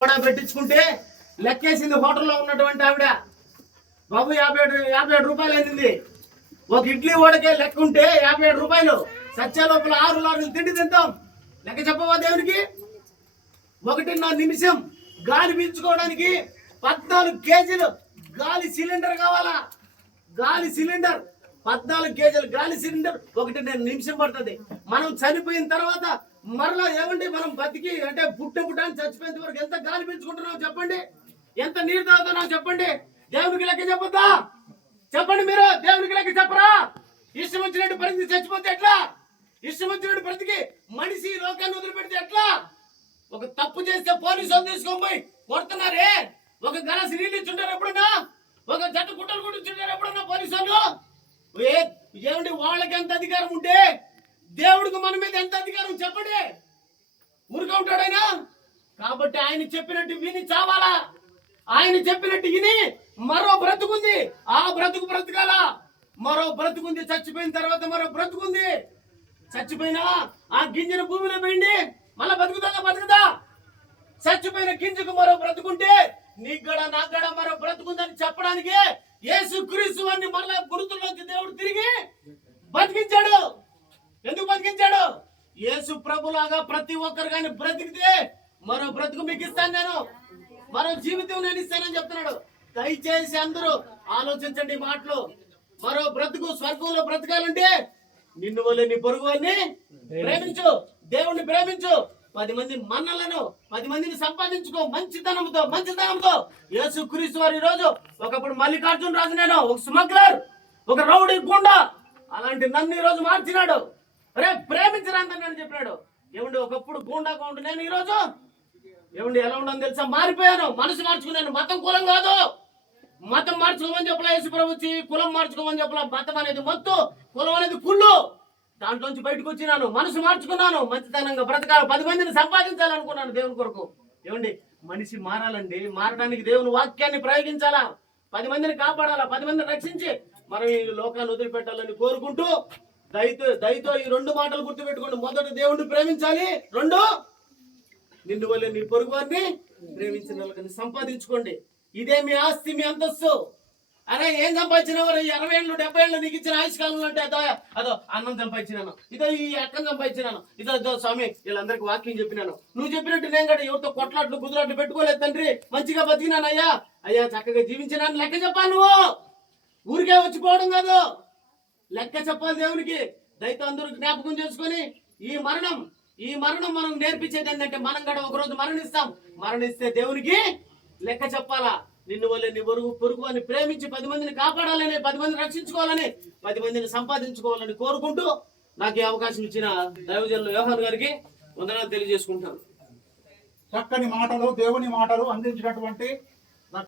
కూడా పెట్టించుకుంటే లెక్కేసింది హోటల్లో ఉన్నటువంటి ఆవిడ. బాబు యాభై ఏడు యాభై ఏడు రూపాయలు అయింది. ఒక ఇడ్లీ ఓడకే లెక్క ఉంటే యాభై ఏడు రూపాయలు. సత్య లోపల ఆరు లారీలు తిండి తింటాం. లెక్క చెప్పవా దేవునికి? ఒకటిన్నర నిమిషం గాలి పీల్చుకోవడానికి పద్నాలుగు కేజీలు గాలి సిలిండర్ కావాలా? గాలి సిలిండర్. పద్నాలుగు కేజీలు గాలి సిలిండర్ ఒకటిన్నర నిమిషం పడుతుంది. మనం చనిపోయిన తర్వాత మరలా ఏమండి మనం బతికి అంటే పుట్ట పుట్టాన్ని చచ్చిపోయేంత వరకు ఎంత గాలి పీల్చుకుంటున్నాం చెప్పండి? ఎంత నీరు తాగుతున్నాం చెప్పండి? దేవునికి లెక్క చెప్పొద్దా? చెప్పండి మీరు దేవునికి లెక్క చెప్పరా? ఇష్టం వచ్చినట్టు పరిస్థితి చచ్చిపోతే ఎట్లా? ఇష్టం వచ్చినట్టు పరిస్థితికి మనిషి లోకాన్ని వదిలిపెడితే ఎట్లా? ఒక తప్పు చేస్తే పోలీసు వాళ్ళు తీసుకొని పోయి కొడుతున్నారే? ఒక గలాసి నీళ్ళు ఇచ్చుంటారు ఎప్పుడన్నా? ఒక జట్టు కుట్టలు కుట్టించుంటారు ఎప్పుడన్నా పోలీసు వాళ్ళు? ఏమండి వాళ్ళకి ఎంత అధికారం ఉంటే? దేవుడికి మన మీద ఎంత అధికారం చెప్పండి. ఊరుగా ఉంటాడు ఆయన. కాబట్టి ఆయన చెప్పినట్టు విని చావాలా? ఆయన చెప్పినట్టు విని మరో బ్రతుకుంది. ఆ బ్రతుకు బ్రతకాల? మరో బ్రతుకుంది చచ్చిపోయిన తర్వాత మరో బ్రతుకుంది. చచ్చిపోయినా ఆ గింజను భూమిలో పోయింది మళ్ళా బతుకుతుందా బతుకుదా చచ్చిపోయిన గింజకు మరో బ్రతుకుంటే నీకు గడ నాకు గడ మరో బ్రతుకుందని చెప్పడానికి యేసు క్రీస్తు అని మరలా గురుతుల్లోకి దేవుడు తిరిగి బతికించాడు. ఎందుకు బతికించాడు? యేసు ప్రభులాగా ప్రతి ఒక్కరు కానీ బ్రతికితే మరో బ్రతుకు మీకు ఇస్తాను నేను. మరో జీవితం నేను ఇస్తానని చెప్తున్నాడు. దయచేసి అందరూ ఆలోచించండి మాటలు. మరో బ్రతుకు స్వర్గంలో బ్రతకాలంటే నిన్ను వల్ల నీ పొరుగు వారిని ప్రేమించు. దేవుణ్ణి ప్రేమించు. పది మంది మన్నలను పది మందిని సంపాదించుకో మంచితనంతో మంచితనంతో. యేసు క్రీస్తు వారు రోజు ఒకప్పుడు మల్లికార్జున రాజు నేను ఒక స్మగ్లర్ ఒక రౌడీ గుండా అలాంటి నన్ను ఈ రోజు మార్చినాడు. అరే ప్రేమించరాందని నేను చెప్పినాడు. ఏమండి ఒకప్పుడు గుండాగా ఉండు నేను ఈ రోజు ఏమండి ఎలా ఉండని తెలుసా? మారిపోయాను మనసు మార్చుకున్నాను. మతం కులం కాదు. మతం మార్చుకోమని చెప్పలే యేసు ప్రభుత్వ కులం మార్చుకోమని చెప్పలే మతం అనేది మత్తు కులం అనేది కుళ్ళు. దాంట్లోంచి బయటకు వచ్చినాను మనసు మార్చుకున్నాను మంచితనంగా బ్రతకాలి పది మందిని సంపాదించాలనుకున్నాను దేవుని కొరకు. ఏమండి? మనిషి మారాలండి మారడానికి దేవుని వాక్యాన్ని ప్రయోగించాలా? పది మందిని కాపాడాలా? పది మందిని రక్షించి మనం ఈ లోకాన్ని వదిలిపెట్టాలని కోరుకుంటూ దయతో దయతో ఈ రెండు మాటలు గుర్తుపెట్టుకోండి. మొదట దేవుణ్ణి ప్రేమించాలి రెండు నిన్ను వల్ల నీ పొరుగు వారిని ప్రేమించిన వాళ్ళని సంపాదించుకోండి. ఇదే మీ ఆస్తి మీ అంతస్తు. అరే ఏం సంపాదించినావు? ఈ అరవై ఏళ్ళు డెబ్బై ఏళ్ళు నీకు ఇచ్చిన ఆయుష్కాలం అంటే అదో అదో అన్నం సంపాదించినాను. ఇదో ఈ అట్టం సంపాదించినాను. ఇదో స్వామి వీళ్ళందరికీ వాక్యం చెప్పినాను. నువ్వు చెప్పినట్టు నేను కూడా ఎవరితో కొట్లాట్లు గుజరాట్లు పెట్టుకోలేదు తండ్రి. మంచిగా బతికినానయ్యా. అయ్యా చక్కగా జీవించినాను. లెక్క చెప్పాలి నువ్వు. ఊరికే వచ్చిపోవడం కాదు. లెక్క చెప్పాలి దేవునికి. దయతో అందరూ జ్ఞాపకం చేసుకొని ఈ మరణం ఈ మరణం మనం నేర్పించేది ఏంటంటే మనం కూడా ఒకరోజు మరణిస్తాం. మరణిస్తే దేవునికి లెక్క చెప్పాలా? నిన్ను వల్లే నీ పొరుగు పొరుగు అని ప్రేమించి పది మందిని కాపాడాలని పది మందిని రక్షించుకోవాలని పది మందిని సంపాదించుకోవాలని కోరుకుంటూ నాకు ఈ అవకాశం ఇచ్చిన దైవజనులు వ్యవహార్ గారికి వందనాలు తెలియజేసుకుంటాను. చక్కని మాటలు దేవుని మాటలు అందించినటువంటి